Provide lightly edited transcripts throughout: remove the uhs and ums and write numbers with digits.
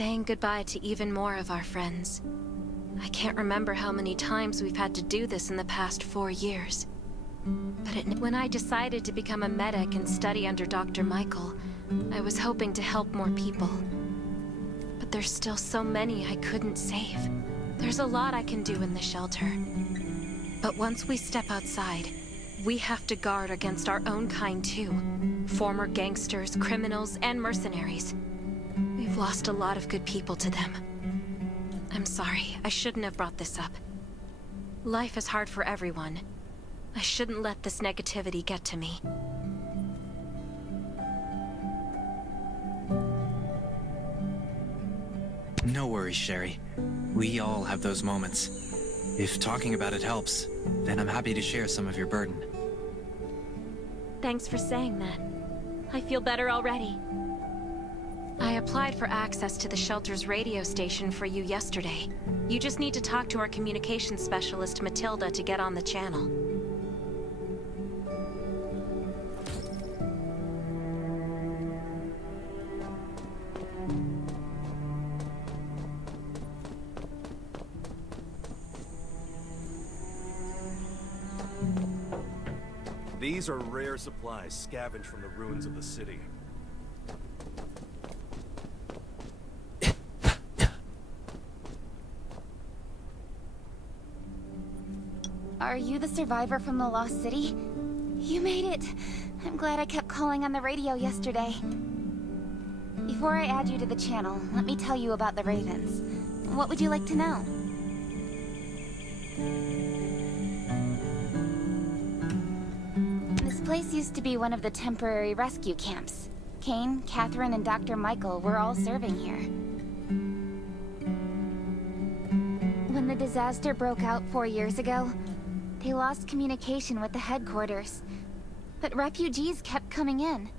saying goodbye to even more of our friends. I can't remember how many times we've had to do this in the past 4 years. But when I decided to become a medic and study under Dr. Michael, I was hoping to help more people. But there's still so many I couldn't save. There's a lot I can do in the shelter. But once we step outside, we have to guard against our own kind too. Former gangsters, criminals, and mercenaries. We've lost a lot of good people to them. I'm sorry, I shouldn't have brought this up. Life is hard for everyone. I shouldn't let this negativity get to me. No worries, Sherry. We all have those moments. If talking about it helps, then I'm happy to share some of your burden. Thanks for saying that. I feel better already. I applied for access to the shelter's radio station for you yesterday. You just need to talk to our communications specialist, Matilda, to get on the channel. These are rare supplies scavenged from the ruins of the city. Are you the survivor from the Lost City? You made it! I'm glad I kept calling on the radio yesterday. Before I add you to the channel, let me tell you about the Ravens. What would you like to know? This place used to be one of the temporary rescue camps. Kane, Catherine, and Dr. Michael were all serving here. When the disaster broke out 4 years ago, they lost communication with the headquarters. But refugees kept coming in.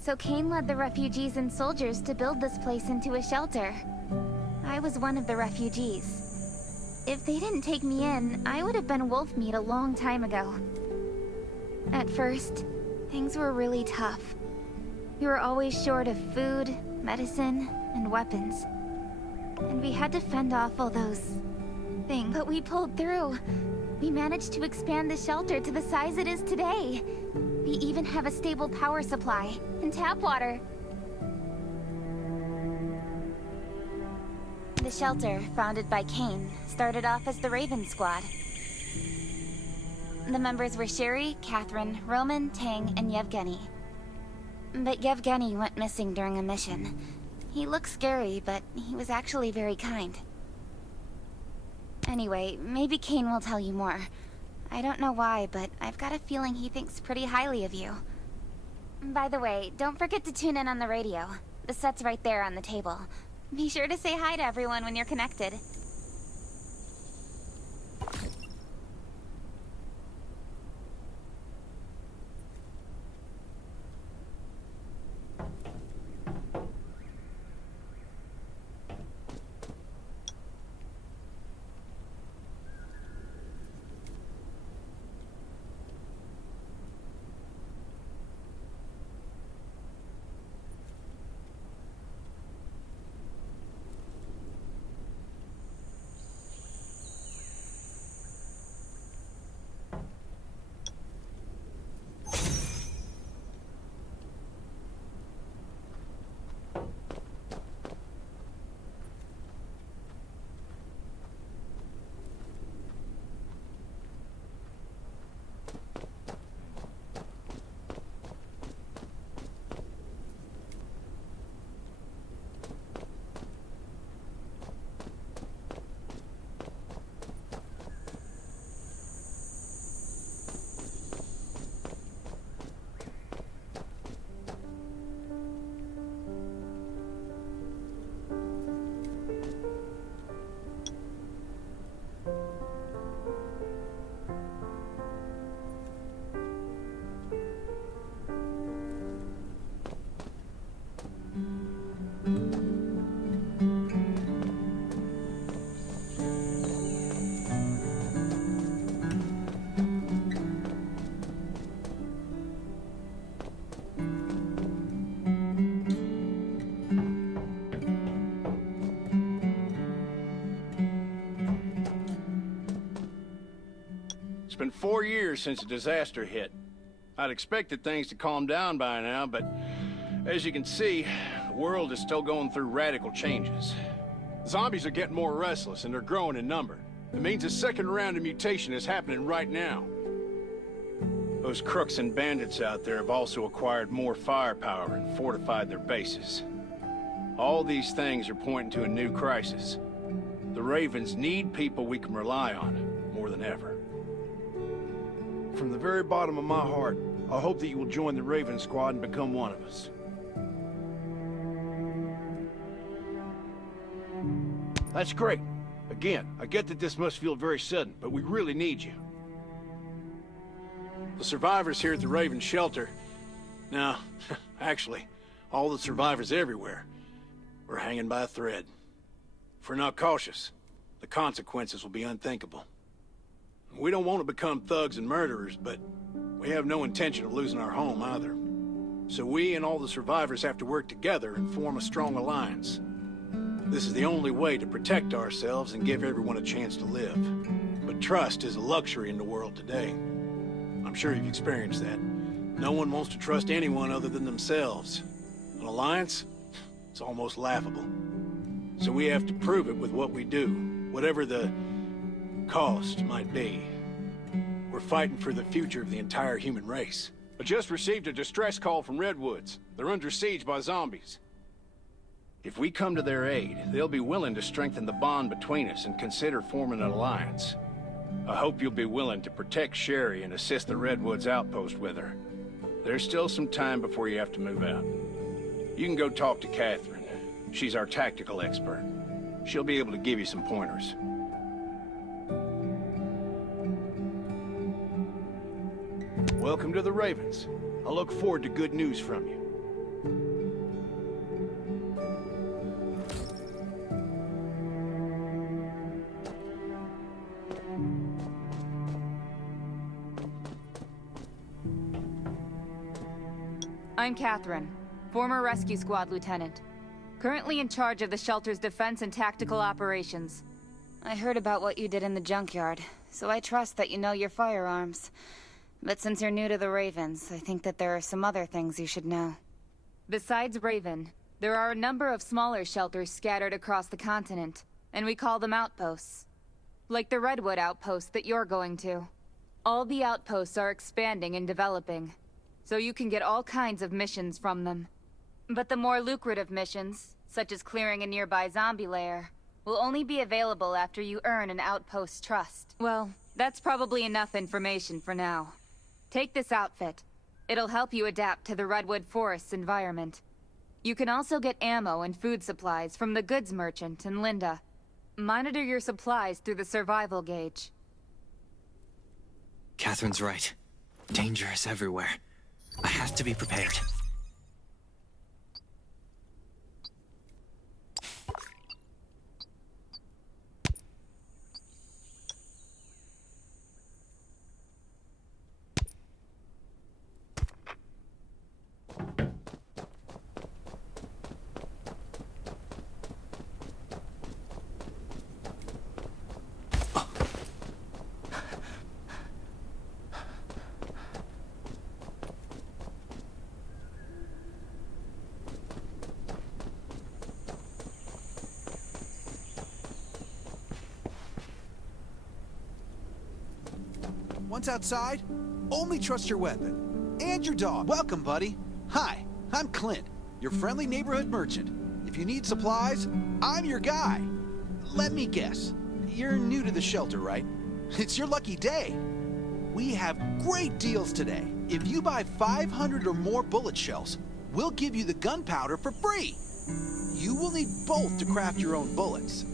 So Kane led the refugees and soldiers to build this place into a shelter. I was one of the refugees. If they didn't take me in, I would have been wolf meat a long time ago. At first, things were really tough. We were always short of food, medicine, and weapons. And we had to fend off all those things. But we pulled through. We managed to expand the shelter to the size it is today. We even have a stable power supply and tap water. The shelter, founded by Kane, started off as the Raven Squad. The members were Sherry, Catherine, Roman, Tang, and Yevgeny. But Yevgeny went missing during a mission. He looked scary, but he was actually very kind. Anyway, maybe Kane will tell you more. I don't know why, but I've got a feeling he thinks pretty highly of you. By the way, don't forget to tune in on the radio. The set's right there on the table. Be sure to say hi to everyone when you're connected. been 4 years since the disaster hit. I'd expected things to calm down by now, but as you can see, the world is still going through radical changes. Zombies are getting more restless and they're growing in number. It means a second round of mutation is happening right now. Those crooks and bandits out there have also acquired more firepower and fortified their bases. All these things are pointing to a new crisis. The Ravens need people we can rely on, more than ever. From the very bottom of my heart, I hope that you will join the Raven Squad and become one of us. That's great. Again, I get that this must feel very sudden, but we really need you. The survivors here at the Raven Shelter... No, actually, all the survivors everywhere. We're hanging by a thread. If we're not cautious, the consequences will be unthinkable. We don't want to become thugs and murderers, but we have no intention of losing our home either. So we and all the survivors have to work together and form a strong alliance. This is the only way to protect ourselves and give everyone a chance to live. But trust is a luxury in the world today. I'm sure you've experienced that. No one wants to trust anyone other than themselves. An alliance? It's almost laughable. So we have to prove it with what we do, whatever the cost might be. We're fighting for the future of the entire human race. I just received a distress call from Redwoods. They're under siege by zombies. If we come to their aid, they'll be willing to strengthen the bond between us and consider forming an alliance. I hope you'll be willing to protect Sherry and assist the Redwoods outpost with her. There's still some time before you have to move out. You can go talk to Catherine. She's our tactical expert. She'll be able to give you some pointers. Welcome to the Ravens. I look forward to good news from you. I'm Catherine, former rescue squad lieutenant. Currently in charge of the shelter's defense and tactical operations. I heard about what you did in the junkyard, so I trust that you know your firearms. But since you're new to the Ravens, I think that there are some other things you should know. Besides Raven, there are a number of smaller shelters scattered across the continent, and we call them outposts. Like the Redwood outpost that you're going to. All the outposts are expanding and developing, so you can get all kinds of missions from them. But the more lucrative missions, such as clearing a nearby zombie lair, will only be available after you earn an outpost's trust. Well, that's probably enough information for now. Take this outfit. It'll help you adapt to the Redwood Forest's environment. You can also get ammo and food supplies from the goods merchant and Linda. Monitor your supplies through the survival gauge. Catherine's right. Danger is everywhere. I have to be prepared. Once outside, only trust your weapon. And your dog. Welcome, buddy. Hi, I'm Clint, your friendly neighborhood merchant. If you need supplies, I'm your guy. Let me guess, you're new to the shelter, right? It's your lucky day. We have great deals today. If you buy 500 or more bullet shells, we'll give you the gunpowder for free. You will need both to craft your own bullets.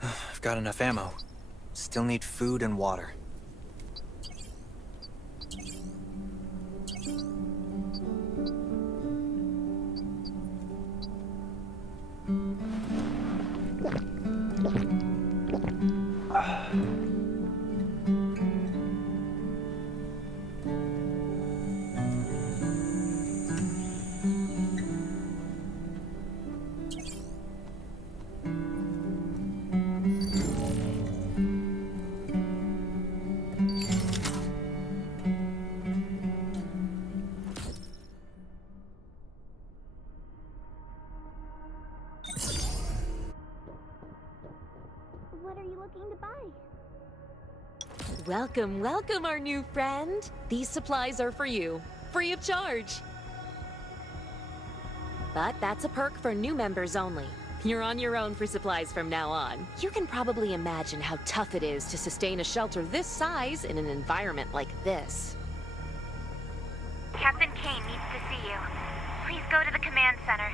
I've got enough ammo. Still need food and water. What are you looking to buy? Welcome, welcome, our new friend. These supplies are for you, free of charge. But that's a perk for new members only. You're on your own for supplies from now on. You can probably imagine how tough it is to sustain a shelter this size in an environment like this. Captain Kane needs to see you. Please go to the command center.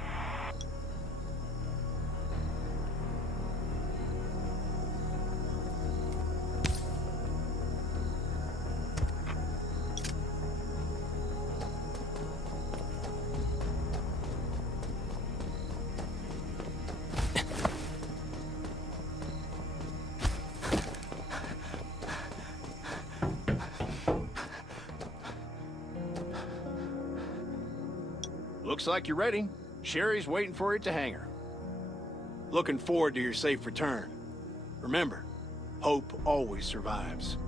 Looks like you're ready. Sherry's waiting for you at the hangar. Looking forward to your safe return. Remember, hope always survives.